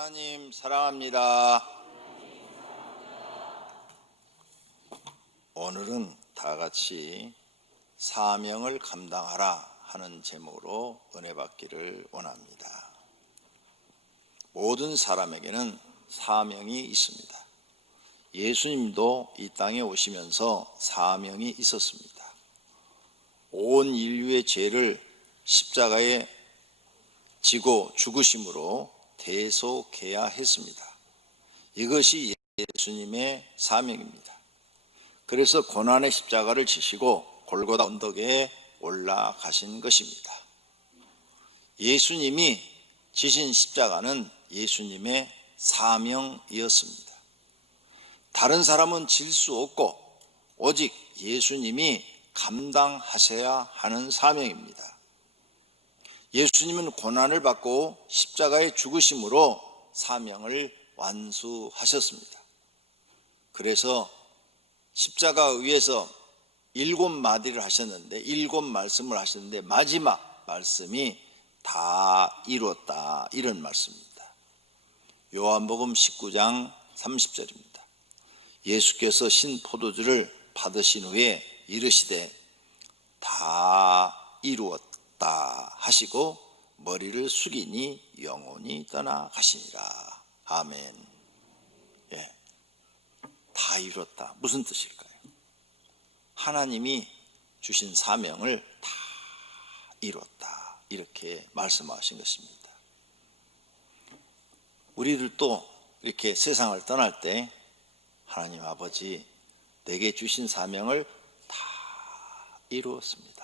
하나님 사랑합니다. 오늘은 다 같이 사명을 감당하라 하는 제목으로 은혜 받기를 원합니다. 모든 사람에게는 사명이 있습니다. 예수님도 이 땅에 오시면서 사명이 있었습니다. 온 인류의 죄를 십자가에 지고 죽으심으로 대속해야 했습니다. 이것이 예수님의 사명입니다. 그래서 고난의 십자가를 지시고 골고다 언덕에 올라가신 것입니다. 예수님이 지신 십자가는 예수님의 사명이었습니다. 다른 사람은 질 수 없고 오직 예수님이 감당하셔야 하는 사명입니다. 예수님은 고난을 받고 십자가에 죽으심으로 사명을 완수하셨습니다. 그래서 십자가 위에서 7마디를 하셨는데 7말씀을 하셨는데 마지막 말씀이 다 이루었다, 이런 말씀입니다. 요한복음 19장 30절입니다. 예수께서 신 포도주를 받으신 후에 이르시되 다 이루었다 하시고 머리를 숙이니 영혼이 떠나가시니라. 아멘. 예, 다 이뤘다. 무슨 뜻일까요? 하나님이 주신 사명을 다 이뤘다, 이렇게 말씀하신 것입니다. 우리들도 이렇게 세상을 떠날 때 하나님 아버지, 내게 주신 사명을 다 이루었습니다,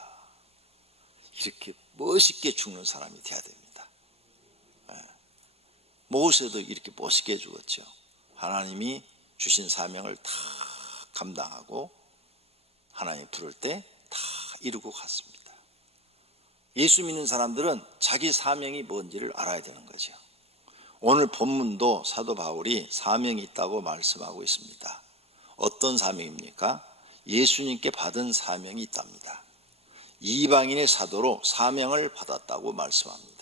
이렇게 멋있게 죽는 사람이 돼야 됩니다. 모세도 이렇게 멋있게 죽었죠. 하나님이 주신 사명을 다 감당하고 하나님 부를 때 다 이루고 갔습니다. 예수 믿는 사람들은 자기 사명이 뭔지를 알아야 되는 거죠. 오늘 본문도 사도 바울이 사명이 있다고 말씀하고 있습니다. 어떤 사명입니까? 예수님께 받은 사명이 있답니다. 이방인의 사도로 사명을 받았다고 말씀합니다.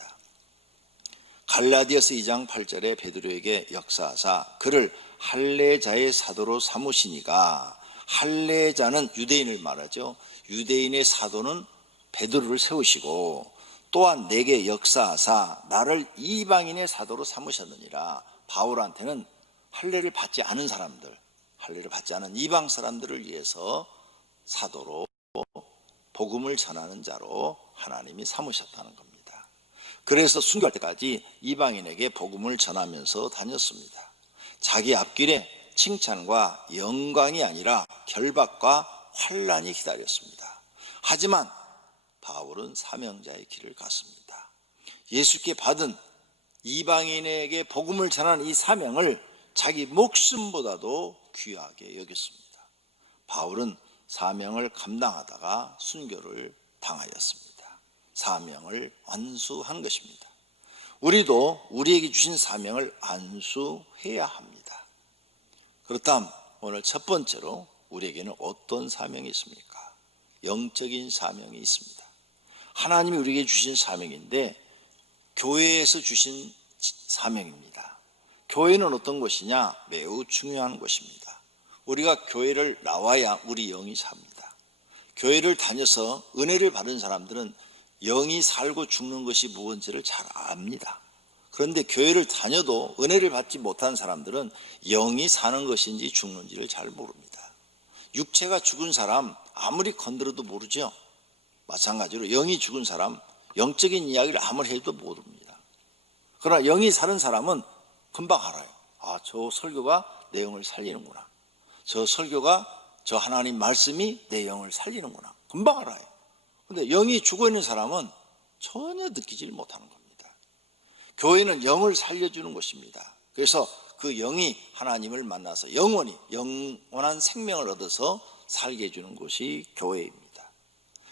갈라디아서 2장 8절에 베드로에게 역사하사 그를 할례자의 사도로 삼으시니가, 할례자는 유대인을 말하죠. 유대인의 사도는 베드로를 세우시고 또한 내게 역사하사 나를 이방인의 사도로 삼으셨느니라. 바울한테는 할례를 받지 않은 사람들, 할례를 받지 않은 이방 사람들을 위해서 사도로, 복음을 전하는 자로 하나님이 삼으셨다는 겁니다. 그래서 순교할 때까지 이방인에게 복음을 전하면서 다녔습니다. 자기 앞길에 칭찬과 영광이 아니라 결박과 환난이 기다렸습니다. 하지만 바울은 사명자의 길을 갔습니다. 예수께 받은 이방인에게 복음을 전하는 이 사명을 자기 목숨보다도 귀하게 여겼습니다. 바울은 사명을 감당하다가 순교를 당하였습니다. 사명을 완수한 것입니다. 우리도 우리에게 주신 사명을 완수해야 합니다. 그렇다면 오늘 첫 번째로 우리에게는 어떤 사명이 있습니까? 영적인 사명이 있습니다. 하나님이 우리에게 주신 사명인데 교회에서 주신 사명입니다. 교회는 어떤 곳이냐? 매우 중요한 곳입니다. 우리가 교회를 나와야 우리 영이 삽니다. 교회를 다녀서 은혜를 받은 사람들은 영이 살고 죽는 것이 무엇인지를 잘 압니다. 그런데 교회를 다녀도 은혜를 받지 못한 사람들은 영이 사는 것인지 죽는지를 잘 모릅니다. 육체가 죽은 사람 아무리 건드려도 모르죠. 마찬가지로 영이 죽은 사람 영적인 이야기를 아무리 해도 모릅니다. 그러나 영이 사는 사람은 금방 알아요. 아, 저 설교가 내 영을 살리는구나. 저 설교가, 저 하나님 말씀이 내 영을 살리는구나. 금방 알아요. 그런데 영이 죽어있는 사람은 전혀 느끼지 못하는 겁니다. 교회는 영을 살려주는 곳입니다. 그래서 그 영이 하나님을 만나서 영원한 생명을 얻어서 살게 해주는 곳이 교회입니다.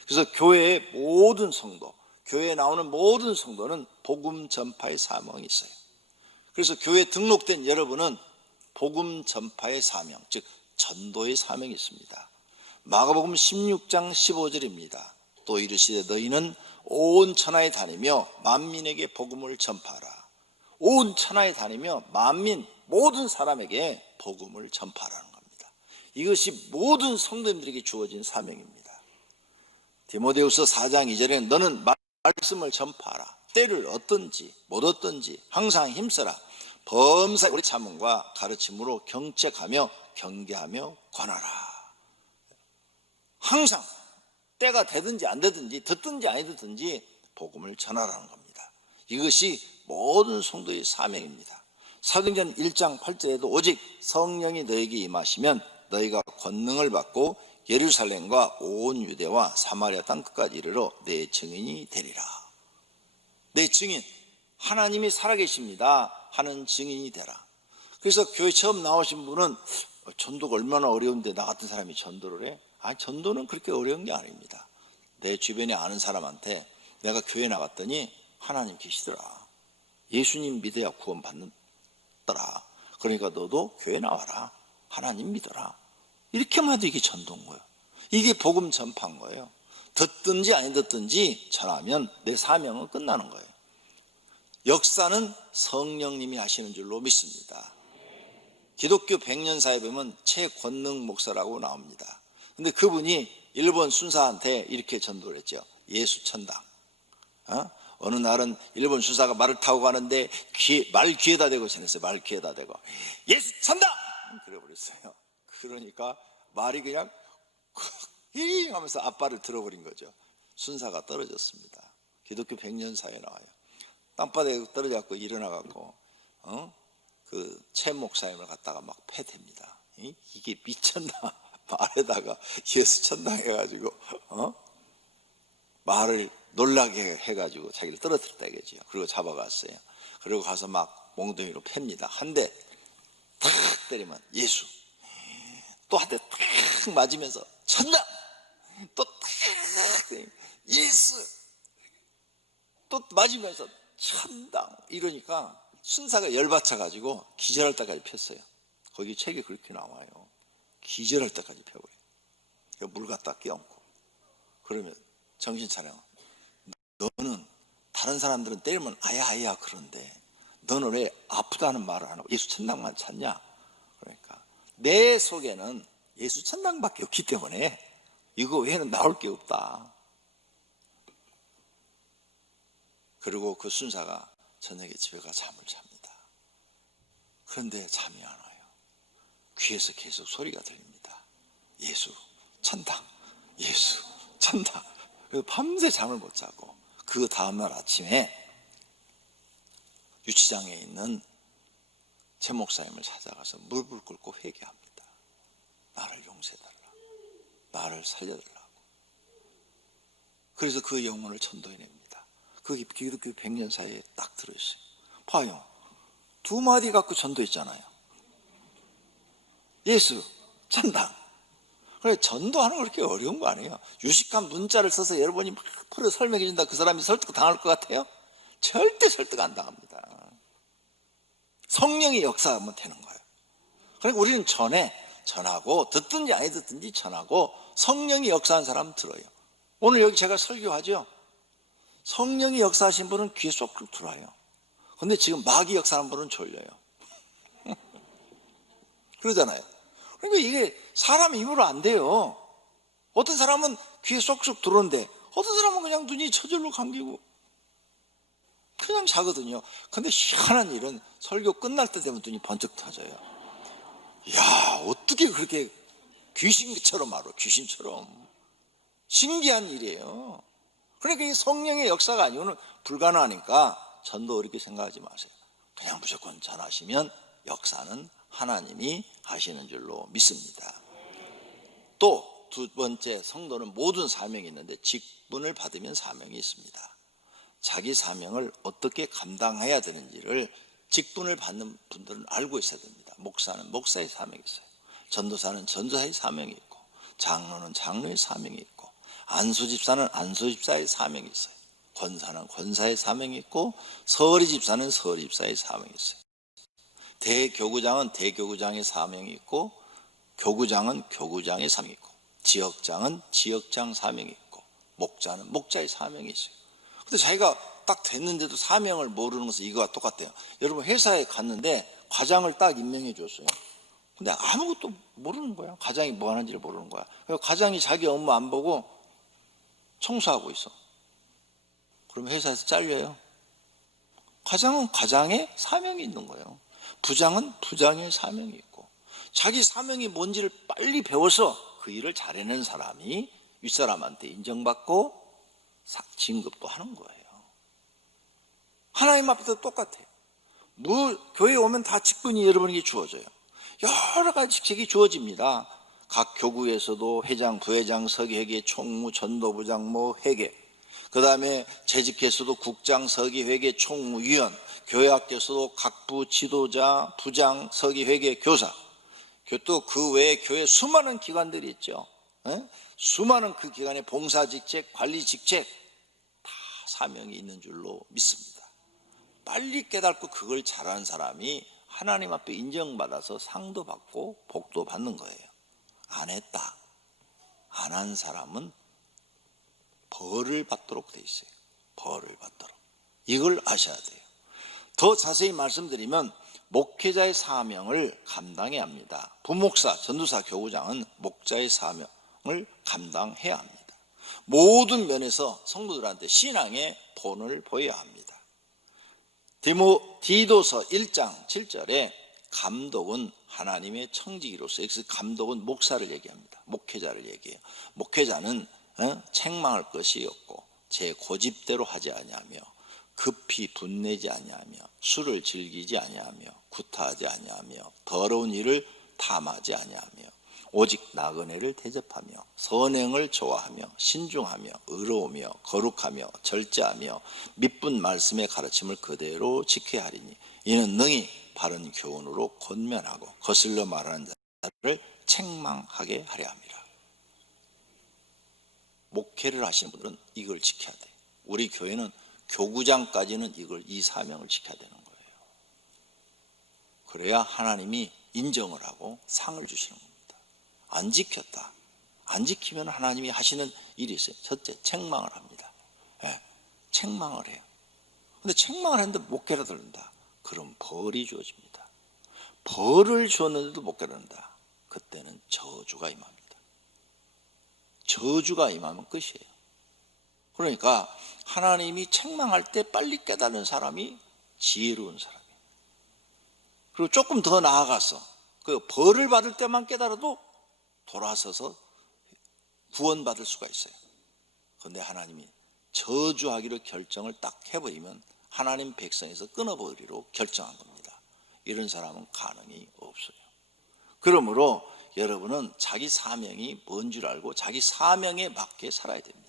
그래서 교회의 모든 성도, 교회에 나오는 모든 성도는 복음 전파의 사명이 있어요. 그래서 교회에 등록된 여러분은 복음 전파의 사명, 즉 전도의 사명이 있습니다. 마가복음 16장 15절입니다. 또 이르시되 너희는 온 천하에 다니며 만민에게 복음을 전파하라. 온 천하에 다니며 만민 모든 사람에게 복음을 전파하라는 겁니다. 이것이 모든 성도님들에게 주어진 사명입니다. 디모데후서 4장 2절에는 너는 말씀을 전파하라. 때를 얻든지 못 얻든지 항상 힘써라. 범사의 오래 참음과 가르침으로 경책하며 경계하며 권하라. 항상 때가 되든지 안 되든지 듣든지 아니 듣든지 복음을 전하라는 겁니다. 이것이 모든 성도의 사명입니다. 사도행전 1장 8절에도 오직 성령이 너에게 임하시면 너희가 권능을 받고 예루살렘과 온 유대와 사마리아 땅 끝까지 이르러 내 증인이 되리라. 내 증인, 하나님이 살아계십니다 하는 증인이 되라. 그래서 교회 처음 나오신 분은 전도가 얼마나 어려운데 나 같은 사람이 전도를 해? 전도는 그렇게 어려운 게 아닙니다. 내 주변에 아는 사람한테 내가 교회 나갔더니 하나님 계시더라. 예수님 믿어야 구원 받는더라. 그러니까 너도 교회 나와라. 하나님 믿어라. 이렇게만 해도 이게 전도인 거예요. 이게 복음 전파인 거예요. 듣든지 아니 듣든지 전하면 내 사명은 끝나는 거예요. 역사는 성령님이 하시는 줄로 믿습니다. 기독교 100년사에 보면 최권능 목사라고 나옵니다. 근데 그분이 일본 순사한테 이렇게 전도를 했죠. 예수 천당. 어느 날은 일본 순사가 말을 타고 가는데 말 귀에다 대고 전했어요. 말 귀에다 대고 예수 천당! 그래 버렸어요. 그러니까 말이 그냥 힝 하면서 앞발을 들어버린 거죠. 순사가 떨어졌습니다. 기독교 100년사에 나와요. 땅바닥에 떨어져갖고 일어나갖고 그 최 목사님을 갖다가 막 패댑니다. 이게 미쳤나? 말에다가 예수 천당 해가지고 말을 놀라게 해가지고 자기를 떨어뜨렸다 이거죠. 그리고 잡아갔어요. 그리고 가서 막 몽둥이로 팹니다. 한 대 탁 때리면 예수, 또 한 대 탁 맞으면서 천당, 또 탁 예수, 또 맞으면서 천당. 이러니까 순사가 열받쳐가지고 기절할 때까지 폈어요. 거기 책에 그렇게 나와요. 기절할 때까지 펴버려요. 물 갖다 끼얹고. 그러면 정신 차려. 너는 다른 사람들은 때리면 아야 그런데 너는 왜 아프다는 말을 안 하고 예수 천당만 찾냐? 그러니까 내 속에는 예수 천당밖에 없기 때문에 이거 외에는 나올 게 없다. 그리고 그 순사가 저녁에 집에 가 잠을 잡니다. 그런데 잠이 안 와요. 귀에서 계속 소리가 들립니다. 예수 천당, 예수 천당. 밤새 잠을 못 자고 그 다음날 아침에 유치장에 있는 최 목사님을 찾아가서 무릎을 꿇고 회개합니다. 나를 용서해달라, 나를 살려달라고. 그래서 그 영혼을 전도해냅니다. 그게 기독교 100년사에 딱 들어있어요. 봐요, 두 마디 갖고 전도했잖아요. 예수 천당. 그래, 전도하는 거 그렇게 어려운 거 아니에요. 유식한 문자를 써서 여러분이 막 풀어 설명해 준다. 그 사람이 설득 당할 것 같아요? 절대 설득 안 당합니다. 성령이 역사하면 되는 거예요. 그러니까 우리는 전하고 듣든지 아니 듣든지 전하고 성령이 역사한 사람 들어요. 오늘 여기 제가 설교하죠. 성령이 역사하신 분은 귀에 쏙쏙 들어와요. 근데 지금 마귀 역사하는 분은 졸려요. 그러잖아요. 그러니까 이게 사람 힘으로 안 돼요. 어떤 사람은 귀에 쏙쏙 들어오는데 어떤 사람은 그냥 눈이 저절로 감기고 그냥 자거든요. 근데 희한한 일은 설교 끝날 때 되면 눈이 번쩍 터져요. 야, 어떻게 그렇게 귀신처럼 알아? 귀신처럼. 신기한 일이에요. 그러니까 이 성령의 역사가 아니고는 불가능하니까 전도 어렵게 생각하지 마세요. 그냥 무조건 전하시면 역사는 하나님이 하시는 줄로 믿습니다. 또 두 번째, 성도는 모든 사명이 있는데 직분을 받으면 사명이 있습니다. 자기 사명을 어떻게 감당해야 되는지를 직분을 받는 분들은 알고 있어야 됩니다. 목사는 목사의 사명이 있어요. 전도사는 전도사의 사명이 있고, 장로는 장로의 사명이 있고, 안수집사는 안수집사의 사명이 있어요. 권사는 권사의 사명이 있고, 서리집사는 서리집사의 사명이 있어요. 대교구장은 대교구장의 사명이 있고, 교구장은 교구장의 사명이 있고, 지역장은 지역장 사명이 있고, 목자는 목자의 사명이 있어요. 근데 자기가 딱 됐는데도 사명을 모르는 것은 이거와 똑같아요. 여러분 회사에 갔는데 과장을 딱 임명해 줬어요. 근데 아무것도 모르는 거야. 과장이 뭐 하는지를 모르는 거야. 과장이 자기 업무 안 보고 청소하고 있어. 그럼 회사에서 잘려요. 과장은 과장의 사명이 있는 거예요. 부장은 부장의 사명이 있고, 자기 사명이 뭔지를 빨리 배워서 그 일을 잘해낸 사람이 윗사람한테 인정받고 진급도 하는 거예요. 하나님 앞에서 똑같아요. 교회에 오면 다 직분이 여러분에게 주어져요. 여러 가지 직책이 주어집니다. 각 교구에서도 회장, 부회장, 서기회계, 총무, 전도부장, 회계, 그 다음에 재직에서도 국장, 서기회계, 총무, 위원, 교회학교에서도 각부, 지도자, 부장, 서기회계, 교사, 또 그 외에 교회 수많은 기관들이 있죠. 수많은 그 기관의 봉사직책, 관리직책 다 사명이 있는 줄로 믿습니다. 빨리 깨닫고 그걸 잘하는 사람이 하나님 앞에 인정받아서 상도 받고 복도 받는 거예요. 안 했다, 안 한 사람은 벌을 받도록 돼 있어요. 벌을 받도록. 이걸 아셔야 돼요. 더 자세히 말씀드리면 목회자의 사명을 감당해야 합니다. 부목사, 전도사, 교구장은 목자의 사명을 감당해야 합니다. 모든 면에서 성도들한테 신앙의 본을 보여야 합니다. 디도서 1장 7절에 감독은 하나님의 청지기로서, 여기서 감독은 목사를 얘기합니다. 목회자를 얘기해요. 목회자는 책망할 것이 없고 제 고집대로 하지 아니하며 급히 분내지 아니하며 술을 즐기지 아니하며 구타하지 아니하며 더러운 일을 탐하지 아니하며 오직 나그네를 대접하며 선행을 좋아하며 신중하며 의로우며 거룩하며 절제하며 미쁜 말씀의 가르침을 그대로 지켜야 하리니 이는 능히 바른 교훈으로 권면하고 거슬러 말하는 자를 책망하게 하려 함이라. 목회를 하시는 분들은 이걸 지켜야 돼요. 우리 교회는 교구장까지는 이 사명을 지켜야 되는 거예요. 그래야 하나님이 인정을 하고 상을 주시는 겁니다. 안 지켰다, 안 지키면 하나님이 하시는 일이 있어요. 첫째, 책망을 합니다. 책망을 해요. 근데 책망을 했는데 못 깨달는다, 그럼 벌이 주어집니다. 벌을 주었는데도 못 깨달는다, 그때는 저주가 임합니다. 저주가 임하면 끝이에요. 그러니까 하나님이 책망할 때 빨리 깨닫는 사람이 지혜로운 사람이에요. 그리고 조금 더 나아가서 그 벌을 받을 때만 깨달아도 돌아서서 구원받을 수가 있어요. 그런데 하나님이 저주하기로 결정을 딱 해버리면 하나님 백성에서 끊어버리기로 결정한 겁니다. 이런 사람은 가능이 없어요. 그러므로 여러분은 자기 사명이 뭔 줄 알고 자기 사명에 맞게 살아야 됩니다.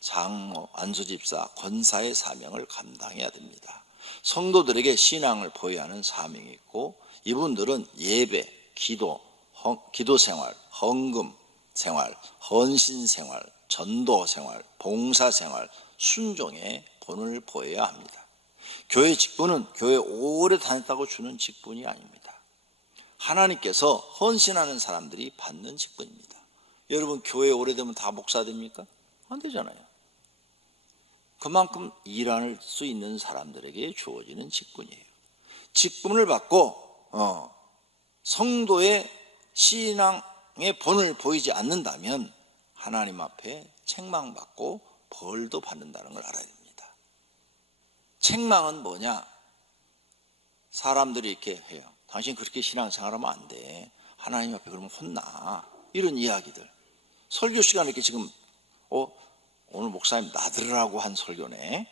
장로, 안수집사, 권사의 사명을 감당해야 됩니다. 성도들에게 신앙을 보여하는 사명이 있고, 이분들은 예배, 기도 생활, 헌금 생활, 헌신 생활, 전도 생활, 봉사 생활, 순종의 본을 보여야 합니다. 교회 직분은 교회 오래 다녔다고 주는 직분이 아닙니다. 하나님께서 헌신하는 사람들이 받는 직분입니다. 여러분 교회 오래되면 다 목사 됩니까? 안 되잖아요. 그만큼 일할 수 있는 사람들에게 주어지는 직분이에요. 직분을 받고 성도의 신앙의 본을 보이지 않는다면 하나님 앞에 책망받고 벌도 받는다는 걸 알아야 됩니다. 책망은 뭐냐? 사람들이 이렇게 해요. 당신 그렇게 신앙생활하면 안 돼. 하나님 앞에 그러면 혼나. 이런 이야기들. 설교 시간에 이렇게 지금 오늘 목사님 나들으라고 한 설교네.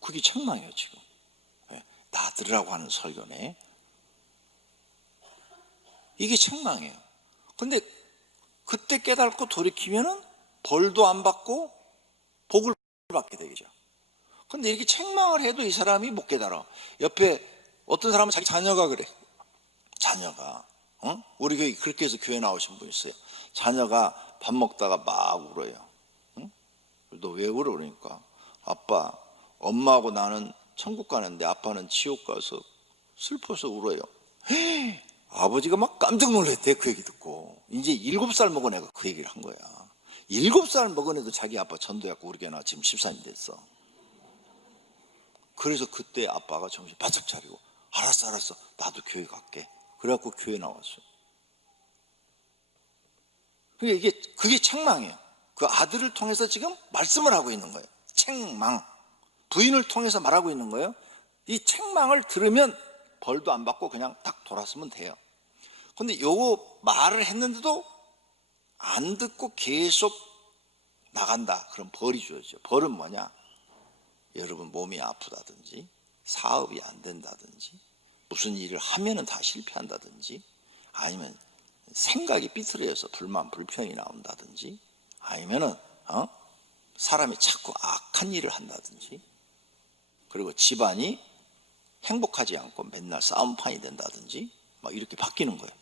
그게 책망이에요 지금. 나들으라고 하는 설교네. 이게 책망이에요. 근데 그때 깨닫고 돌이키면은 벌도 안 받고 복을 받게 되겠죠. 근데 이렇게 책망을 해도 이 사람이 못 깨달아. 옆에 어떤 사람은 자기 자녀가 그래. 자녀가 우리 교회 그렇게 해서 교회 나오신 분 있어요. 자녀가 밥 먹다가 막 울어요. 너 왜 울어? 그러니까 아빠, 엄마하고 나는 천국 가는데 아빠는 지옥 가서 슬퍼서 울어요. 헤이, 아버지가 막 깜짝 놀랐대. 그 얘기 듣고. 이제 7살 먹은 애가 그 얘기를 한 거야. 7살 먹은 애도 자기 아빠 전도했고 우리 교회 나 지금 13년 됐어. 그래서 그때 아빠가 정신 바짝 차리고 알았어 나도 교회 갈게. 그래갖고 교회 나왔어요. 그게 책망이에요. 그 아들을 통해서 지금 말씀을 하고 있는 거예요. 책망. 부인을 통해서 말하고 있는 거예요. 이 책망을 들으면 벌도 안 받고 그냥 딱 돌았으면 돼요. 근데 요거 말을 했는데도 안 듣고 계속 나간다. 그럼 벌이 주어지죠. 벌은 뭐냐? 여러분 몸이 아프다든지 사업이 안 된다든지 무슨 일을 하면은 다 실패한다든지 아니면 생각이 삐뚤어져서 불만 불편이 나온다든지 아니면은 사람이 자꾸 악한 일을 한다든지 그리고 집안이 행복하지 않고 맨날 싸움판이 된다든지 막 이렇게 바뀌는 거예요.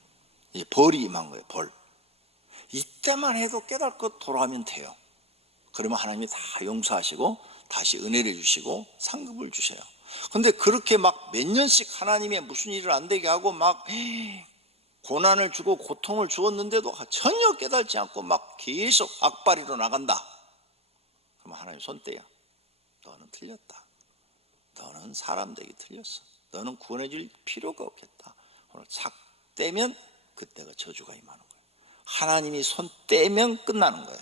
이제 벌이 임한 거예요. 벌. 이때만 해도 깨닫고 돌아가면 돼요. 그러면 하나님이 다 용서하시고 다시 은혜를 주시고 상급을 주셔요. 근데 그렇게 막 몇 년씩 하나님의 무슨 일을 안 되게 하고 막 고난을 주고 고통을 주었는데도 전혀 깨닫지 않고 막 계속 악바리로 나간다. 그럼 하나님 손대야. 너는 틀렸다. 너는 사람 되기 틀렸어. 너는 구원해 줄 필요가 없겠다. 오늘 착 떼면 그때가 저주가 임하는 거예요. 하나님이 손 떼면 끝나는 거예요.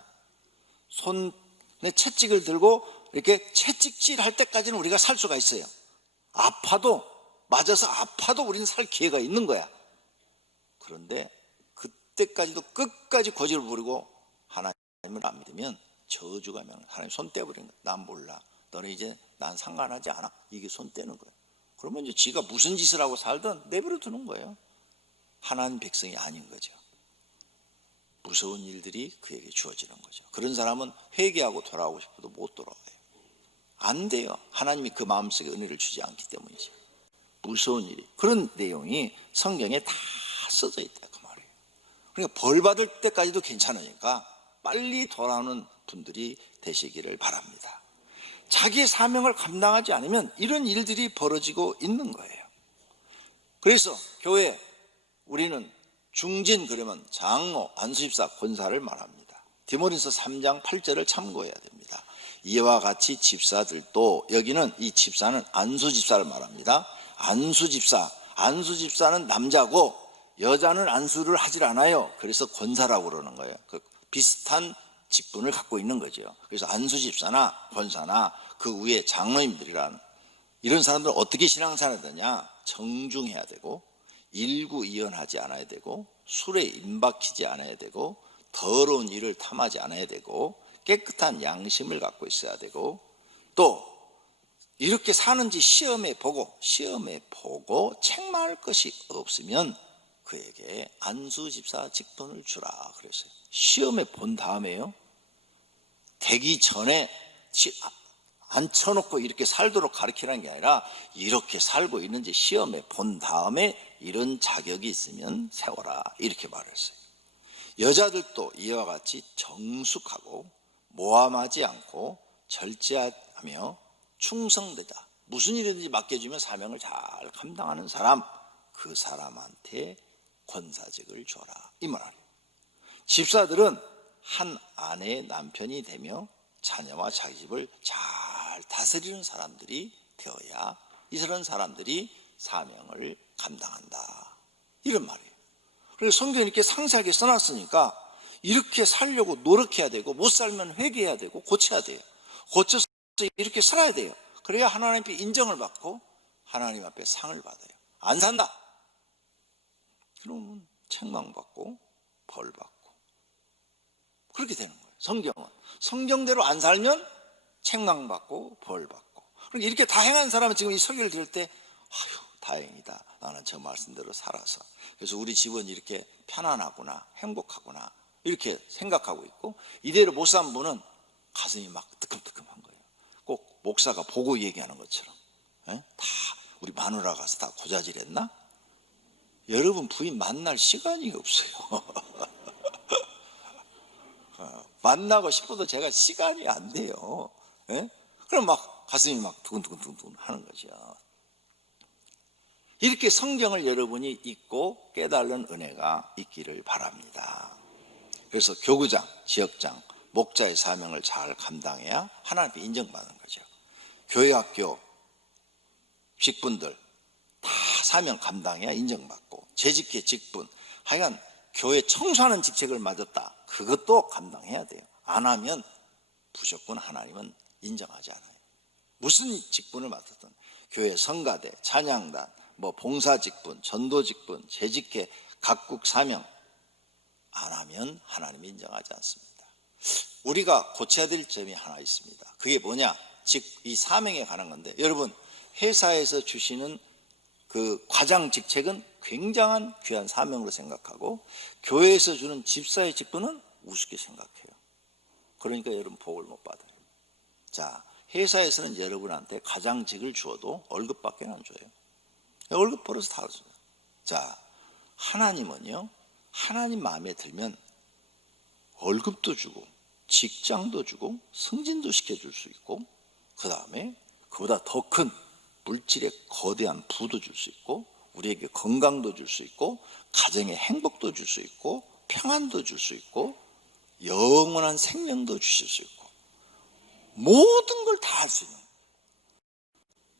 손에 채찍을 들고 이렇게 채찍질 할 때까지는 우리가 살 수가 있어요. 아파도 맞아서 아파도 우리는 살 기회가 있는 거야. 그런데 그때까지도 끝까지 고집을 부리고 하나님을 안 믿으면 저주가 명. 하나님 손 떼버리는 거야. 난 몰라. 너는 이제 난 상관하지 않아. 이게 손 떼는 거예요. 그러면 이제 지가 무슨 짓을 하고 살든 내버려 두는 거예요. 하나님 백성이 아닌 거죠. 무서운 일들이 그에게 주어지는 거죠. 그런 사람은 회개하고 돌아오고 싶어도 못 돌아와요. 안 돼요. 하나님이 그 마음속에 은혜를 주지 않기 때문이죠. 무서운 일이. 그런 내용이 성경에 다 써져 있다 그 말이에요. 그러니까 벌 받을 때까지도 괜찮으니까 빨리 돌아오는 분들이 되시기를 바랍니다. 자기의 사명을 감당하지 않으면 이런 일들이 벌어지고 있는 거예요. 그래서 교회 우리는 중진 그러면 장로, 안수집사, 권사를 말합니다. 디모데전서 3장 8절을 참고해야 됩니다. 이와 같이 집사들도 여기는 이 집사는 안수집사를 말합니다. 안수집사는 남자고 여자는 안수를 하질 않아요. 그래서 권사라고 그러는 거예요. 그 비슷한 직분을 갖고 있는 거죠. 그래서 안수집사나 권사나 그 위에 장로님들이란 이런 사람들은 어떻게 신앙생활을 해야 되냐? 정중해야 되고 일구이연하지 않아야 되고 술에 임박히지 않아야 되고 더러운 일을 탐하지 않아야 되고 깨끗한 양심을 갖고 있어야 되고 또 이렇게 사는지 시험해 보고 책망할 것이 없으면 그에게 안수집사 직분을 주라 그랬어요. 시험해 본 다음에요. 되기 전에 앉혀놓고 이렇게 살도록 가르치라는 게 아니라 이렇게 살고 있는지 시험해 본 다음에 이런 자격이 있으면 세워라 이렇게 말했어요. 여자들도 이와 같이 정숙하고 모함하지 않고 절제하며 충성되다. 무슨 일이든지 맡겨주면 사명을 잘 감당하는 사람, 그 사람한테 권사직을 줘라 이 말이에요. 집사들은 한 아내의 남편이 되며 자녀와 자기 집을 잘 다스리는 사람들이 되어야 이런 사람들이 사명을 감당한다 이런 말이에요. 그래서 성경에 이렇게 상세하게 써놨으니까 이렇게 살려고 노력해야 되고 못 살면 회개해야 되고 고쳐야 돼요. 고쳐서 이렇게 살아야 돼요. 그래야 하나님 앞에 인정을 받고 하나님 앞에 상을 받아요. 안 산다 그러면 책망받고 벌받고 그렇게 되는 거예요. 성경은 성경대로 안 살면 책망받고 벌받고. 그러니까 이렇게 다 행하는 사람은 지금 이 설교를 들을 때 아유 다행이다 나는 저 말씀대로 살아서 그래서 우리 집은 이렇게 편안하구나 행복하구나 이렇게 생각하고 있고 이대로 못 산 분은 가슴이 막 뜨끔뜨끔한 거예요. 꼭 목사가 보고 얘기하는 것처럼 다 우리 마누라 가서 다 고자질했나? 여러분 부인 만날 시간이 없어요. 만나고 싶어도 제가 시간이 안 돼요. 그럼 막 가슴이 막 두근두근 하는 거죠. 이렇게 성경을 여러분이 읽고 깨달은 은혜가 있기를 바랍니다. 그래서 교구장, 지역장, 목자의 사명을 잘 감당해야 하나님 앞에 인정받는 거죠. 교회 학교 직분들 다 사명 감당해야 인정받고, 재직계 직분, 하여간 교회 청소하는 직책을 맡았다, 그것도 감당해야 돼요. 안 하면 무조건 하나님은 인정하지 않아요. 무슨 직분을 맡았든 교회 성가대, 찬양단, 봉사 직분, 전도 직분, 재직계, 각국 사명 안 하면 하나님이 인정하지 않습니다. 우리가 고쳐야 될 점이 하나 있습니다. 그게 뭐냐? 즉 이 사명에 관한 건데, 여러분 회사에서 주시는 그 과장 직책은 굉장한 귀한 사명으로 생각하고, 교회에서 주는 집사의 직분은 우습게 생각해요. 그러니까 여러분 복을 못 받아요. 자, 회사에서는 여러분한테 과장직을 주어도 월급밖에 안 줘요. 월급 벌어서 다 줘요. 자, 하나님은요, 하나님 마음에 들면 월급도 주고 직장도 주고 승진도 시켜줄 수 있고, 그 다음에 그보다 더 큰 물질의 거대한 부도 줄 수 있고, 우리에게 건강도 줄 수 있고, 가정의 행복도 줄 수 있고, 평안도 줄 수 있고, 영원한 생명도 주실 수 있고, 모든 걸 다 할 수 있는.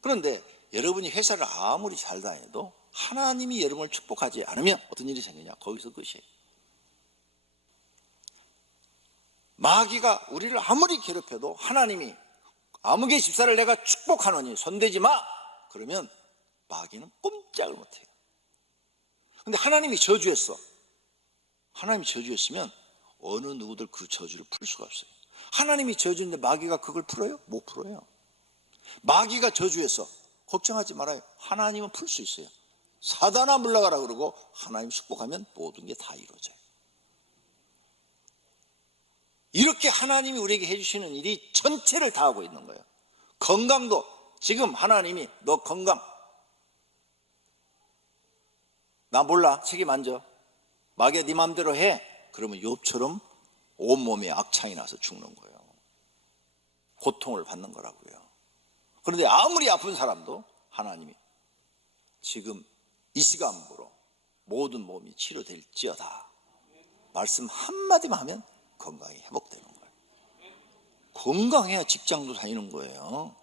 그런데 여러분이 회사를 아무리 잘 다녀도 하나님이 여러분을 축복하지 않으면 어떤 일이 생기냐? 거기서 끝이에요. 마귀가 우리를 아무리 괴롭혀도 하나님이 아무개 집사를 내가 축복하노니 손대지 마, 그러면 마귀는 꼼짝을 못해요. 근데 하나님이 저주했어. 하나님이 저주했으면 어느 누구들 그 저주를 풀 수가 없어요. 하나님이 저주인데 마귀가 그걸 풀어요? 못 풀어요. 마귀가 저주했어. 걱정하지 말아요. 하나님은 풀 수 있어요. 사단아 물러가라 그러고 하나님 축복하면 모든 게 다 이루어져요. 이렇게 하나님이 우리에게 해주시는 일이 전체를 다 하고 있는 거예요. 건강도 지금 하나님이 너 건강 나 몰라, 책임 안 져, 마귀야 네 맘대로 해, 그러면 욥처럼 온몸에 악창이 나서 죽는 거예요. 고통을 받는 거라고요. 그런데 아무리 아픈 사람도 하나님이 지금 이 시간부로 모든 몸이 치료될지어다 말씀 한마디만 하면 건강이 회복되는 거예요. 건강해야 직장도 다니는 거예요.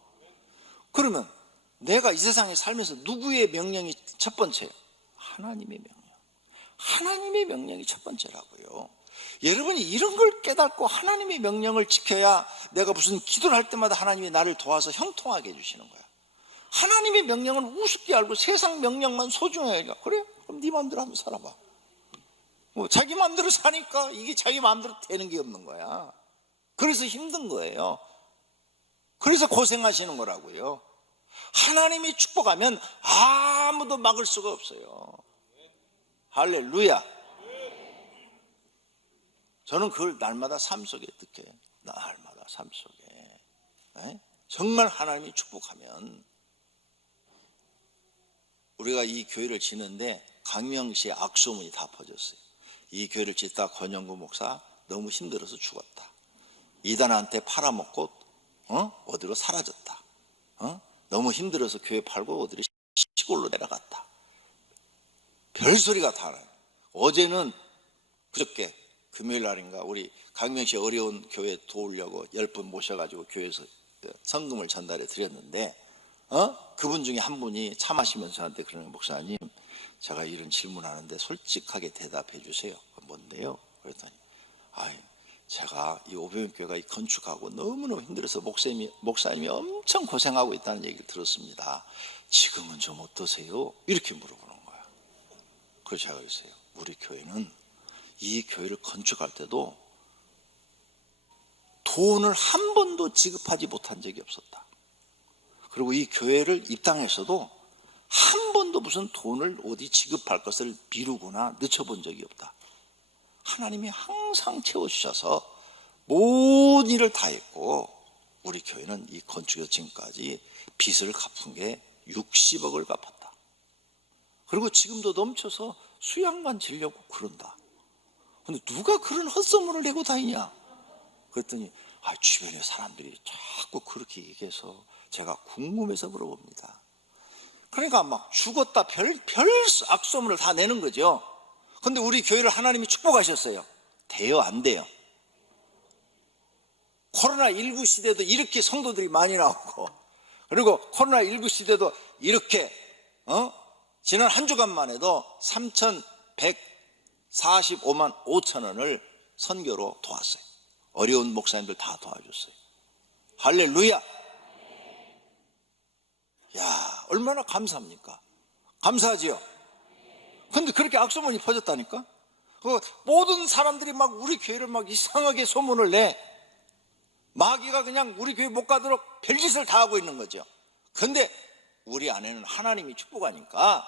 그러면 내가 이 세상에 살면서 누구의 명령이 첫 번째예요? 하나님의 명령. 하나님의 명령이 첫 번째라고요. 여러분이 이런 걸 깨닫고 하나님의 명령을 지켜야 내가 무슨 기도를 할 때마다 하나님이 나를 도와서 형통하게 해주시는 거야. 하나님의 명령은 우습게 알고 세상 명령만 소중해. 그래? 그럼 네 마음대로 한번 살아봐. 자기 마음대로 사니까 이게 자기 마음대로 되는 게 없는 거야. 그래서 힘든 거예요. 그래서 고생하시는 거라고요. 하나님이 축복하면 아무도 막을 수가 없어요. 할렐루야. 저는 그걸 날마다 삶 속에 느껴요. 날마다 삶 속에. 네? 정말 하나님이 축복하면, 우리가 이 교회를 짓는데 강명시에 악소문이 다 퍼졌어요. 이 교회를 짓다 권영구 목사 너무 힘들어서 죽었다. 이단한테 팔아먹고 어디로 사라졌다. 너무 힘들어서 교회 팔고 어디로 시골로 내려갔다. 별소리가 다 나요. 어제는 그저께 금요일 날인가 우리 강명시 어려운 교회 도우려고 10분 모셔가지고 교회에서 성금을 전달해 드렸는데, 그분 중에 한 분이 차 마시면서 저한테 그러는, 목사님 제가 이런 질문하는데 솔직하게 대답해 주세요. 뭔데요? 그랬더니 제가 이 오병교회가 건축하고 너무너무 힘들어서 목사님이 엄청 고생하고 있다는 얘기를 들었습니다. 지금은 좀 어떠세요? 이렇게 물어보는 거야. 그래서 제가 그랬어요. 우리 교회는 이 교회를 건축할 때도 돈을 한 번도 지급하지 못한 적이 없었다. 그리고 이 교회를 입당해서도 한 번도 무슨 돈을 어디 지급할 것을 미루거나 늦춰본 적이 없다. 하나님이 항상 채워주셔서 모든 일을 다 했고, 우리 교회는 이 건축에서 지금까지 빚을 갚은 게 60억을 갚았다. 그리고 지금도 넘쳐서 수양관 지려고 그런다. 근데 누가 그런 헛소문을 내고 다니냐? 그랬더니 주변에 사람들이 자꾸 그렇게 얘기해서 제가 궁금해서 물어봅니다. 그러니까 막 죽었다 별 악소문을 다 내는 거죠. 근데 우리 교회를 하나님이 축복하셨어요. 돼요, 안 돼요? 코로나19 시대도 이렇게 성도들이 많이 나오고, 그리고 코로나19 시대도 이렇게 지난 한 주간만 해도 3,145만 5천 원을 선교로 도왔어요. 어려운 목사님들 다 도와줬어요. 할렐루야. 야, 얼마나 감사합니까? 감사하지요. 근데 그렇게 악소문이 퍼졌다니까. 모든 사람들이 막 우리 교회를 막 이상하게 소문을 내. 마귀가 그냥 우리 교회 못 가도록 별짓을 다 하고 있는 거죠. 근데 우리 안에는 하나님이 축복하니까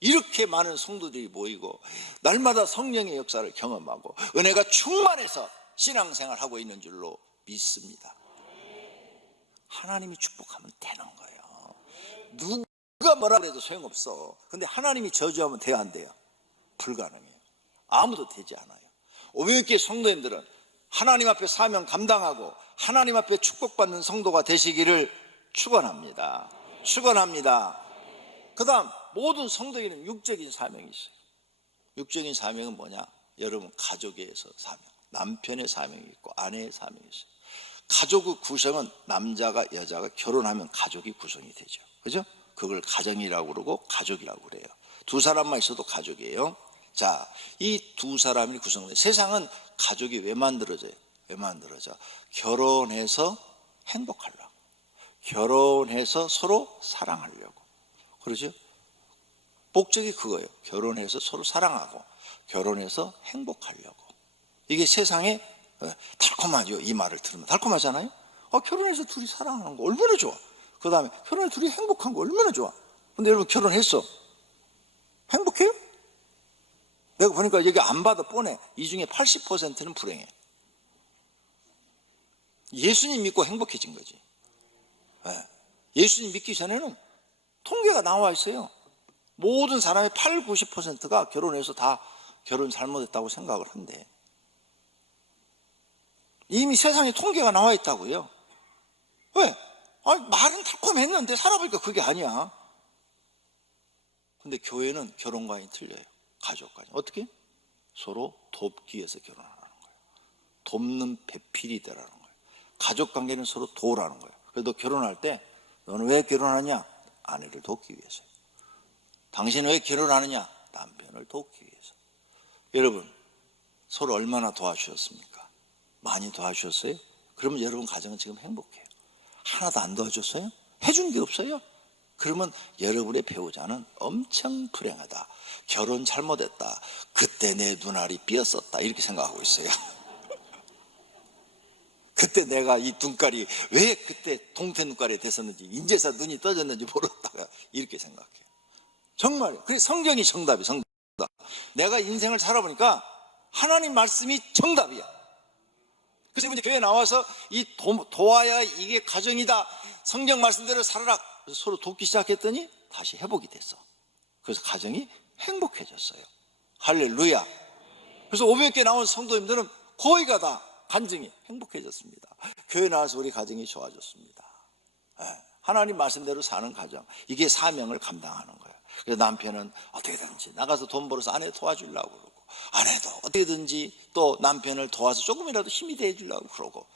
이렇게 많은 성도들이 모이고 날마다 성령의 역사를 경험하고 은혜가 충만해서 신앙생활하고 있는 줄로 믿습니다. 하나님이 축복하면 되는 거예요. 누가 뭐라 해도 소용없어. 근데 하나님이 저주하면 돼요, 안 돼요? 불가능해요. 아무도 되지 않아요. 오병이교회 성도님들은 하나님 앞에 사명 감당하고 하나님 앞에 축복받는 성도가 되시기를 축원합니다. 축원합니다. 그 다음 모든 성도에게는 육적인 사명이 있어요. 육적인 사명은 뭐냐? 여러분, 가족에서 사명, 남편의 사명이 있고 아내의 사명이 있어요. 가족의 구성은 남자가 여자가 결혼하면 가족이 구성이 되죠. 그죠? 그걸 가정이라고 그러고 가족이라고 그래요. 두 사람만 있어도 가족이에요. 자, 이 두 사람이 구성돼요. 세상은 가족이 왜 만들어져요? 왜 만들어져? 결혼해서 행복하려고, 결혼해서 서로 사랑하려고. 그러죠? 목적이 그거예요. 결혼해서 서로 사랑하고 결혼해서 행복하려고. 이게 세상에 달콤하죠. 이 말을 들으면 달콤하잖아요. 결혼해서 둘이 사랑하는 거 얼마나 좋아. 그 다음에 결혼해서 둘이 행복한 거 얼마나 좋아. 근데 여러분, 결혼했어? 행복해요? 내가 보니까 여기 안 봐도 뻔해. 이 중에 80%는 불행해. 예수님 믿고 행복해진 거지. 예수님 믿기 전에는 통계가 나와 있어요. 모든 사람의 8, 90%가 결혼해서 다 결혼 잘못했다고 생각을 한대. 이미 세상에 통계가 나와 있다고요. 왜? 말은 달콤했는데 살아보니까 그게 아니야. 근데 교회는 결혼관이 틀려요. 가족관이. 어떻게? 서로 돕기 위해서 결혼하는 거예요. 돕는 배필이 되라는 거예요. 가족관계는 서로 도우라는 거예요. 그래서 너 결혼할 때 너는 왜 결혼하냐? 아내를 돕기 위해서요. 당신은 왜 결혼하느냐? 남편을 돕기 위해서. 여러분, 서로 얼마나 도와주셨습니까? 많이 도와주셨어요? 그러면 여러분 가정은 지금 행복해요. 하나도 안 도와줬어요? 해준 게 없어요? 그러면 여러분의 배우자는 엄청 불행하다. 결혼 잘못했다. 그때 내 눈알이 삐었었다. 이렇게 생각하고 있어요. 그때 내가 이 눈깔이 왜 그때 동태 눈깔이 됐었는지, 인제서 눈이 떠졌는지 모르다가 이렇게 생각해요. 정말. 그래, 성경이 정답이에요. 성답. 내가 인생을 살아보니까 하나님 말씀이 정답이야. 그래서 이제 교회 나와서 이 도와야 이게 가정이다. 성경 말씀대로 살아라. 그래서 서로 돕기 시작했더니 다시 회복이 됐어. 그래서 가정이 행복해졌어요. 할렐루야. 그래서 500개 나온 성도님들은 거의가 다 간증이 행복해졌습니다. 교회 나와서 우리 가정이 좋아졌습니다. 하나님 말씀대로 사는 가정, 이게 사명을 감당하는 거예요. 그래서 남편은 어떻게든지 나가서 돈 벌어서 아내 도와주려고 그러고, 아내도 어떻게든지 또 남편을 도와서 조금이라도 힘이 돼주려고 그러고,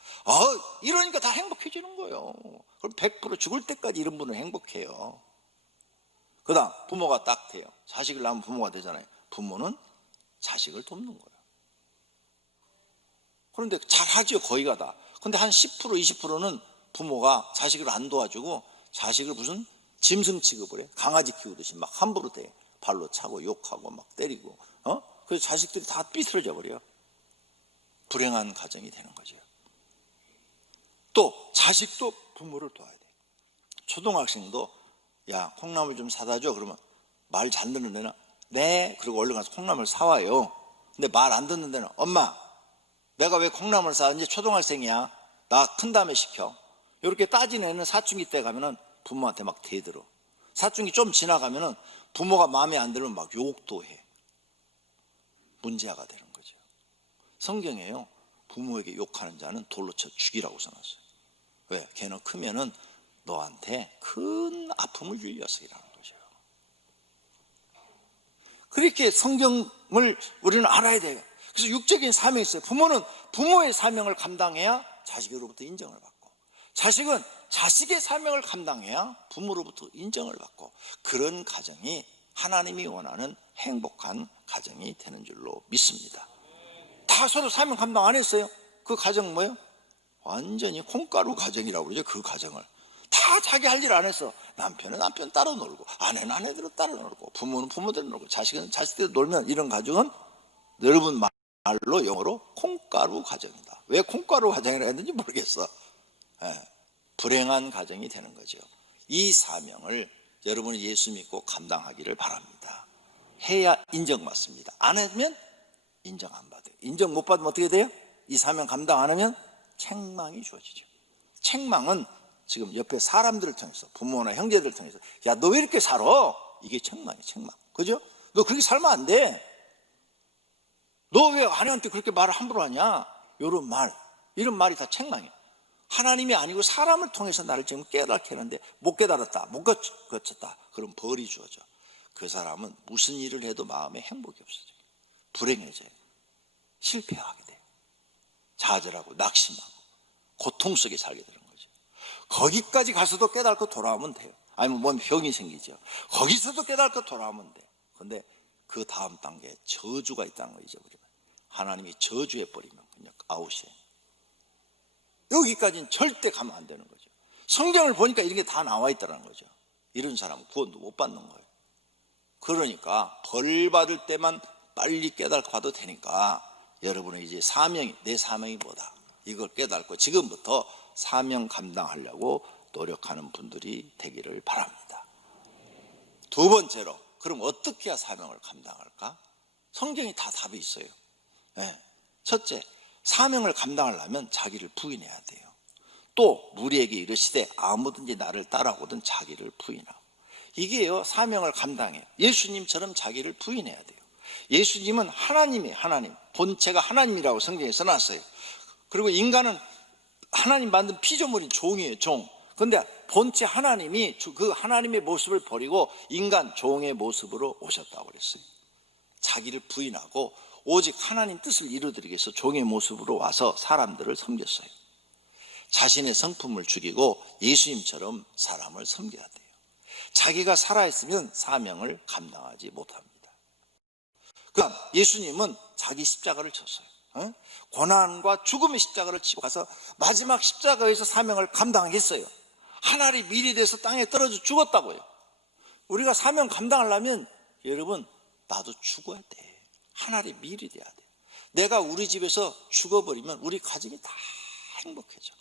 이러니까 다 행복해지는 거예요. 그럼 100% 죽을 때까지 이런 분은 행복해요. 그 다음 부모가 딱 돼요. 자식을 낳으면 부모가 되잖아요. 부모는 자식을 돕는 거예요. 그런데 잘하죠, 거의가 다. 근데 한 10%, 20%는 부모가 자식을 안 도와주고 자식을 무슨 짐승 취급을 해. 강아지 키우듯이 막 함부로 대. 발로 차고 욕하고 막 때리고. 그래서 자식들이 다 삐뚤어져 버려요. 불행한 가정이 되는 거죠. 또 자식도 부모를 도와야 돼. 초등학생도 야, 콩나물 좀 사다 줘. 그러면 말 잘 듣는 데는 네. 그리고 얼른 가서 콩나물 사와요. 근데 말 안 듣는 데는 엄마, 내가 왜 콩나물 사는지 초등학생이야. 나 큰 다음에 시켜. 이렇게 따지는 애는 사춘기 때 가면은 부모한테 막 대들어. 사춘기 좀 지나가면은 부모가 마음에 안 들면 막 욕도 해. 문제가 되는 거죠. 성경에요, 부모에게 욕하는 자는 돌로 쳐 죽이라고 써놨어요. 왜? 걔는 크면은 너한테 큰 아픔을 줄 녀석이라는 거죠. 그렇게 성경을 우리는 알아야 돼요. 그래서 육적인 사명이 있어요. 부모는 부모의 사명을 감당해야 자식으로부터 인정을 받고, 자식은 자식의 사명을 감당해야 부모로부터 인정을 받고, 그런 가정이 하나님이 원하는 행복한 가정이 되는 줄로 믿습니다. 다 서로 사명 감당 안 했어요. 그 가정 뭐예요? 완전히 콩가루 가정이라고 그러죠. 그 가정을 다 자기 할 일 안 했어. 남편은 남편 따로 놀고, 아내는 아내대로 따로 놀고, 부모는 부모대로 놀고, 자식은 자식대로 놀면, 이런 가정은 여러분 말로 영어로 콩가루 가정이다. 왜 콩가루 가정이라고 했는지 모르겠어. 불행한 가정이 되는 거죠. 이 사명을 여러분이 예수 믿고 감당하기를 바랍니다. 해야 인정받습니다. 안 하면 인정 안 받아요. 인정 못 받으면 어떻게 돼요? 이 사명 감당 안 하면 책망이 주어지죠. 책망은 지금 옆에 사람들을 통해서, 부모나 형제들을 통해서, 야, 너 왜 이렇게 살아? 이게 책망이에요. 책망. 그죠? 너 그렇게 살면 안 돼. 너 왜 아내한테 그렇게 말을 함부로 하냐? 이런 말이 다 책망이에요. 하나님이 아니고 사람을 통해서 나를 지금 깨닫게 하는데 못 깨달았다, 못 거쳤다, 그럼 벌이 주어져. 그 사람은 무슨 일을 해도 마음에 행복이 없어져요. 불행해져요. 실패하게 돼요. 좌절하고 낙심하고 고통 속에 살게 되는 거죠. 거기까지 가서도 깨닫고 돌아오면 돼요. 아니면 뭔 병이 생기죠. 거기서도 깨닫고 돌아오면 돼요. 그런데 그 다음 단계에 저주가 있다는 거 잊어버리면, 하나님이 저주해버리면 그냥 아웃이에요. 여기까지는 절대 가면 안 되는 거죠. 성경을 보니까 이런 게 다 나와 있다는 거죠. 이런 사람은 구원도 못 받는 거예요. 그러니까 벌 받을 때만 빨리 깨닫고 봐도 되니까, 여러분의 이제 사명이, 내 사명이 뭐다, 이걸 깨닫고 지금부터 사명 감당하려고 노력하는 분들이 되기를 바랍니다. 두 번째로, 그럼 어떻게 해야 사명을 감당할까? 성경이 다 답이 있어요. 첫째, 사명을 감당하려면 자기를 부인해야 돼요. 또 무리에게 이르시되 아무든지 나를 따라오든 자기를 부인하고. 이게요, 사명을 감당해요. 예수님처럼 자기를 부인해야 돼요. 예수님은 하나님이에요. 하나님, 본체가 하나님이라고 성경에 써놨어요. 그리고 인간은 하나님 만든 피조물인 종이에요. 종. 그런데 본체 하나님이 그 하나님의 모습을 버리고 인간 종의 모습으로 오셨다고 그랬어요. 자기를 부인하고 오직 하나님 뜻을 이루드리기 위해서 종의 모습으로 와서 사람들을 섬겼어요. 자신의 성품을 죽이고 예수님처럼 사람을 섬겨야 돼요. 자기가 살아있으면 사명을 감당하지 못합니다. 그럼 예수님은 자기 십자가를 쳤어요. 고난과 죽음의 십자가를 치고 가서 마지막 십자가에서 사명을 감당했어요. 하늘이 밀이 돼서 땅에 떨어져 죽었다고요. 우리가 사명 감당하려면 여러분, 나도 죽어야 돼. 하늘이 밀이 돼야 돼. 내가 우리 집에서 죽어버리면 우리 가정이 다 행복해져.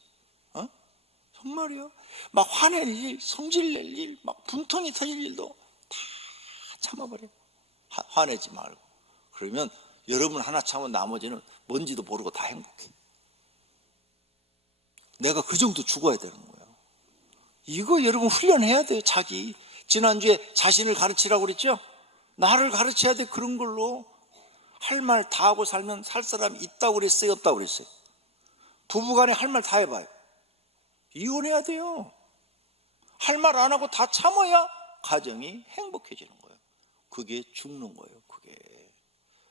정말이요. 막 화낼 일, 성질낼 일, 막 분통이 터질 일도 다 참아버려. 화내지 말고. 그러면 여러분 하나 참으면 나머지는 뭔지도 모르고 다 행복해. 내가 그 정도 죽어야 되는 거예요. 이거 여러분 훈련해야 돼요. 자기. 지난주에 자신을 가르치라고 그랬죠? 나를 가르쳐야 돼. 그런 걸로. 할 말 다 하고 살면 살 사람이 있다고 그랬어요? 없다고 그랬어요? 부부간에 할 말 다 해봐요. 이혼해야 돼요. 할 말 안 하고 다 참아야 가정이 행복해지는 거예요. 그게 죽는 거예요. 그게.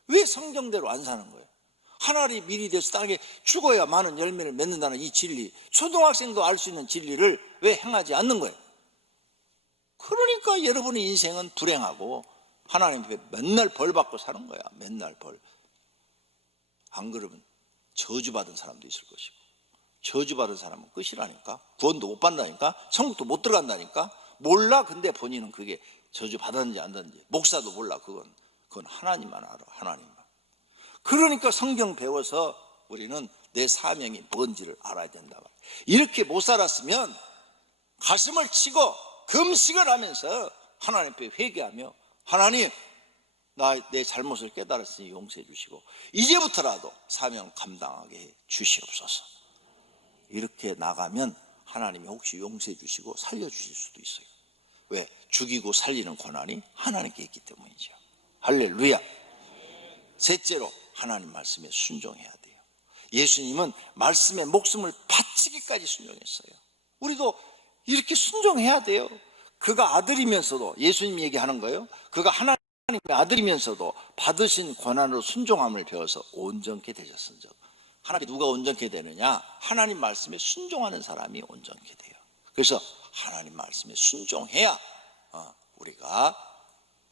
왜 성경대로 안 사는 거예요? 하늘이 밀이 돼서 땅에 죽어야 많은 열매를 맺는다는 이 진리, 초등학생도 알 수 있는 진리를 왜 행하지 않는 거예요? 그러니까 여러분의 인생은 불행하고 하나님 앞에 맨날 벌 받고 사는 거야. 맨날 벌. 안 그러면 저주받은 사람도 있을 것이고, 저주받은 사람은 끝이라니까. 구원도 못 받는다니까. 천국도 못 들어간다니까. 몰라. 근데 본인은 그게 저주받았는지 안 받았는지 목사도 몰라. 그건 하나님만 알아. 하나님만. 그러니까 성경 배워서 우리는 내 사명이 뭔지를 알아야 된다. 이렇게 못 살았으면 가슴을 치고 금식을 하면서 하나님 앞에 회개하며, 하나님, 내 잘못을 깨달았으니 용서해 주시고 이제부터라도 사명 감당하게 해 주시옵소서. 이렇게 나가면 하나님이 혹시 용서해 주시고 살려주실 수도 있어요. 왜? 죽이고 살리는 권한이 하나님께 있기 때문이죠. 할렐루야. 셋째로, 하나님 말씀에 순종해야 돼요. 예수님은 말씀에 목숨을 바치기까지 순종했어요. 우리도 이렇게 순종해야 돼요. 그가 아들이면서도, 예수님 얘기하는 거예요. 그가 하나님의 아들이면서도 받으신 권한으로 순종함을 배워서 온전케 되셨은즉. 하나님께 누가 온전케 되느냐? 하나님 말씀에 순종하는 사람이 온전케 돼요. 그래서 하나님 말씀에 순종해야 우리가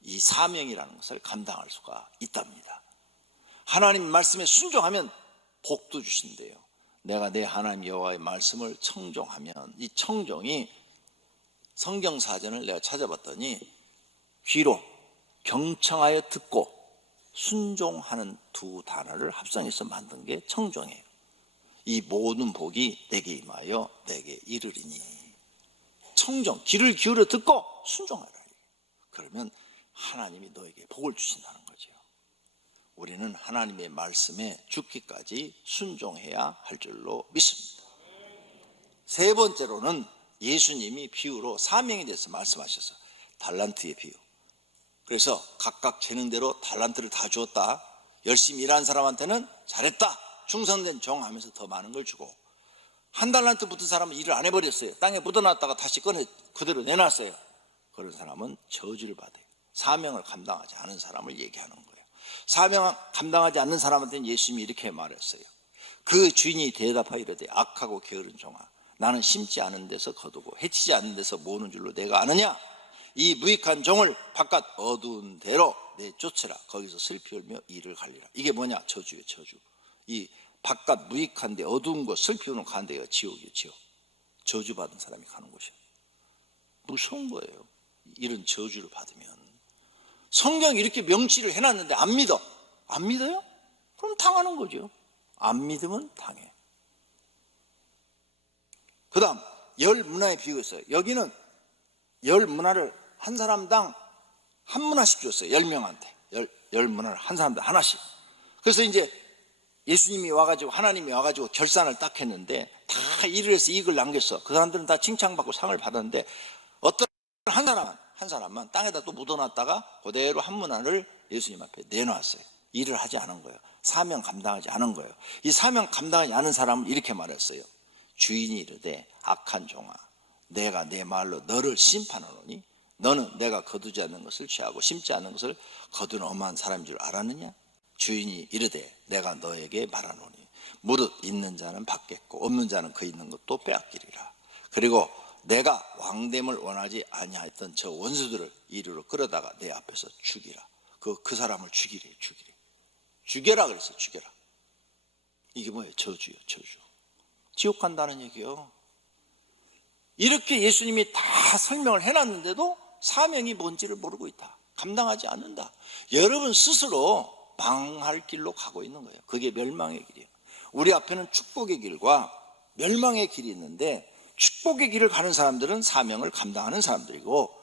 이 사명이라는 것을 감당할 수가 있답니다. 하나님 말씀에 순종하면 복도 주신대요. 내가 내 하나님 여호와의 말씀을 청종하면, 이 청종이 성경 사전을 내가 찾아봤더니 귀로 경청하여 듣고 순종하는 두 단어를 합성해서 만든 게 청종이에요. 이 모든 복이 내게 임하여 내게 이르리니. 청종, 귀를 기울여 듣고 순종하라. 그러면 하나님이 너에게 복을 주신다는 거죠. 우리는 하나님의 말씀에 죽기까지 순종해야 할 줄로 믿습니다. 세 번째로는 예수님이 비유로 사명에 대해서 말씀하셔서 달란트의 비유. 그래서 각각 재능대로 달란트를 다 주었다. 열심히 일한 사람한테는 잘했다, 충성된 종 하면서 더 많은 걸 주고, 한 달란트 붙은 사람은 일을 안 해버렸어요. 땅에 묻어놨다가 다시 꺼내 그대로 내놨어요. 그런 사람은 저주를 받아요. 사명을 감당하지 않은 사람을 얘기하는 거예요. 사명을 감당하지 않는 사람한테는 예수님이 이렇게 말했어요. 그 주인이 대답하여 이르되 악하고 게으른 종아, 나는 심지 않은 데서 거두고 해치지 않는 데서 모으는 줄로 내가 아느냐? 이 무익한 종을 바깥 어두운 데로 내쫓으라. 거기서 슬피 울며 이를 갈리라. 이게 뭐냐? 저주예요. 저주. 이 바깥 무익한데 어두운 곳 슬피 우는 가는 데가 지옥이에요. 지옥. 저주받은 사람이 가는 곳이에요. 무서운 거예요. 이런 저주를 받으면. 성경이 이렇게 명시를 해놨는데 안 믿어. 안 믿어요? 그럼 당하는 거죠. 안 믿으면 당해. 그 다음 열 문화의 비유가 있어요. 여기는 열 문화를 한 사람당 한 문화씩 줬어요. 10명한테 열 문화를 한 사람당 하나씩. 그래서 이제 예수님이 와가지고, 하나님이 와가지고 결산을 딱 했는데 다 일을 해서 이익을 남겼어. 그 사람들은 다 칭찬받고 상을 받았는데 어떤 한 사람만 땅에다 또 묻어놨다가 그대로 한 문화를 예수님 앞에 내놓았어요. 일을 하지 않은 거예요. 사명 감당하지 않은 거예요. 이 사명 감당하지 않은 사람은 이렇게 말했어요. 주인이 이르되 악한 종아, 내가 내 말로 너를 심판하노니 너는 내가 거두지 않는 것을 취하고 심지 않는 것을 거두는 엄한 사람인 줄 알았느냐? 주인이 이르되 내가 너에게 말하노니 무릇 있는 자는 받겠고 없는 자는 그 있는 것도 빼앗기리라. 그리고 내가 왕됨을 원하지 아니하였던 저 원수들을 이리로 끌어다가 내 앞에서 죽이라. 그 사람을 죽이래. 죽여라 그랬어요. 죽여라. 이게 뭐예요? 저주요. 저주. 지옥 간다는 얘기요. 이렇게 예수님이 다 설명을 해놨는데도 사명이 뭔지를 모르고 있다. 감당하지 않는다. 여러분 스스로 망할 길로 가고 있는 거예요. 그게 멸망의 길이에요. 우리 앞에는 축복의 길과 멸망의 길이 있는데, 축복의 길을 가는 사람들은 사명을 감당하는 사람들이고,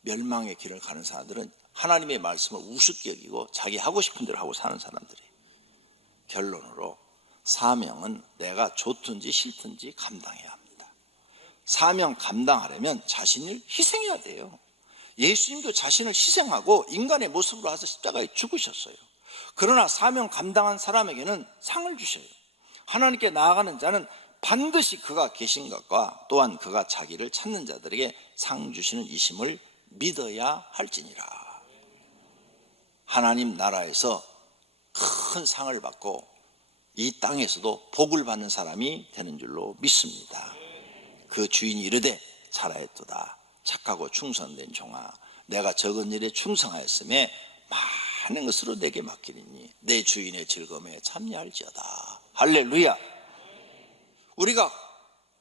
멸망의 길을 가는 사람들은 하나님의 말씀을 우습게 여기고 자기 하고 싶은 대로 하고 사는 사람들이에요. 결론으로 사명은 내가 좋든지 싫든지 감당해야 합니다. 사명 감당하려면 자신을 희생해야 돼요. 예수님도 자신을 희생하고 인간의 모습으로 와서 십자가에 죽으셨어요. 그러나 사명 감당한 사람에게는 상을 주셔요. 하나님께 나아가는 자는 반드시 그가 계신 것과 또한 그가 자기를 찾는 자들에게 상 주시는 이심을 믿어야 할지니라. 하나님 나라에서 큰 상을 받고 이 땅에서도 복을 받는 사람이 되는 줄로 믿습니다. 그 주인이 이르되 잘하였도다. 착하고 충성된 종아, 내가 적은 일에 충성하였음에 많은 것으로 내게 맡기리니 내 주인의 즐거움에 참여할지어다. 할렐루야. 우리가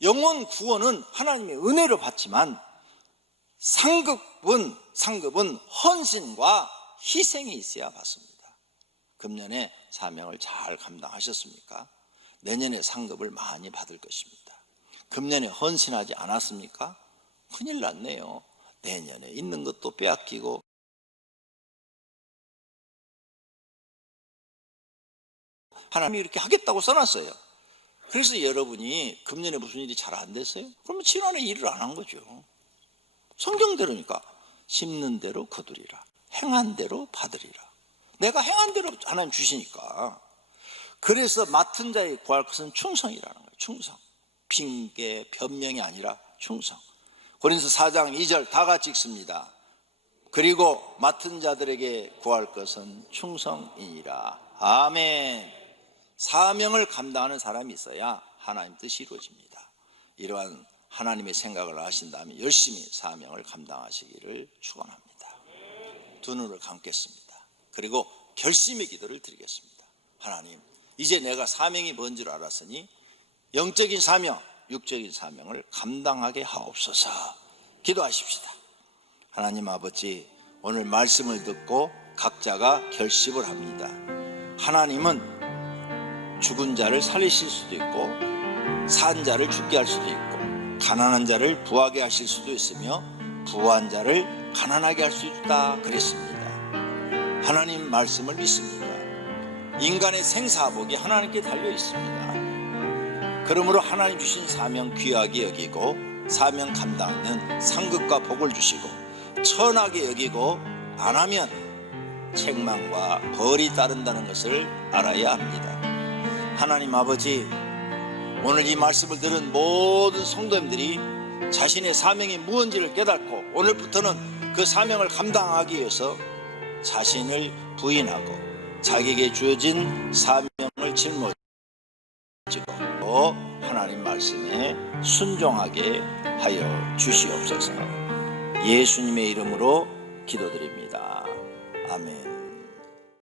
영혼 구원은 하나님의 은혜로 받지만 상급은 헌신과 희생이 있어야 받습니다. 금년에 사명을 잘 감당하셨습니까? 내년에 상급을 많이 받을 것입니다. 금년에 헌신하지 않았습니까? 큰일 났네요. 내년에 있는 것도 빼앗기고, 하나님이 이렇게 하겠다고 써놨어요. 그래서 여러분이 금년에 무슨 일이 잘 안 됐어요? 그러면 지난해 일을 안 한 거죠. 성경대로니까 심는 대로 거두리라, 행한 대로 받으리라. 내가 행한 대로 하나님 주시니까. 그래서 맡은 자에 구할 것은 충성이라는 거예요. 충성. 핑계, 변명이 아니라 충성. 고린도서 4장 2절 다 같이 읽습니다. 그리고 맡은 자들에게 구할 것은 충성이니라. 아멘. 사명을 감당하는 사람이 있어야 하나님 뜻이 이루어집니다. 이러한 하나님의 생각을 하신다면 열심히 사명을 감당하시기를 축원합니다. 두 눈을 감겠습니다. 그리고 결심의 기도를 드리겠습니다. 하나님, 이제 내가 사명이 뭔 줄 알았으니 영적인 사명, 육적인 사명을 감당하게 하옵소서. 기도하십시다. 하나님 아버지, 오늘 말씀을 듣고 각자가 결심을 합니다. 하나님은 죽은 자를 살리실 수도 있고 산 자를 죽게 할 수도 있고 가난한 자를 부하게 하실 수도 있으며 부한 자를 가난하게 할 수 있다 그랬습니다. 하나님 말씀을 믿습니다. 인간의 생사복이 하나님께 달려 있습니다. 그러므로 하나님 주신 사명 귀하게 여기고 사명 감당하는 상급과 복을 주시고 천하게 여기고 안 하면 책망과 벌이 따른다는 것을 알아야 합니다. 하나님 아버지, 오늘 이 말씀을 들은 모든 성도님들이 자신의 사명이 무엇인지를 깨닫고 오늘부터는 그 사명을 감당하기 위해서 자신을 부인하고 자기에게 주어진 사명을 짊어지고 하나님 말씀에 순종하게 하여 주시옵소서. 예수님의 이름으로 기도드립니다. 아멘.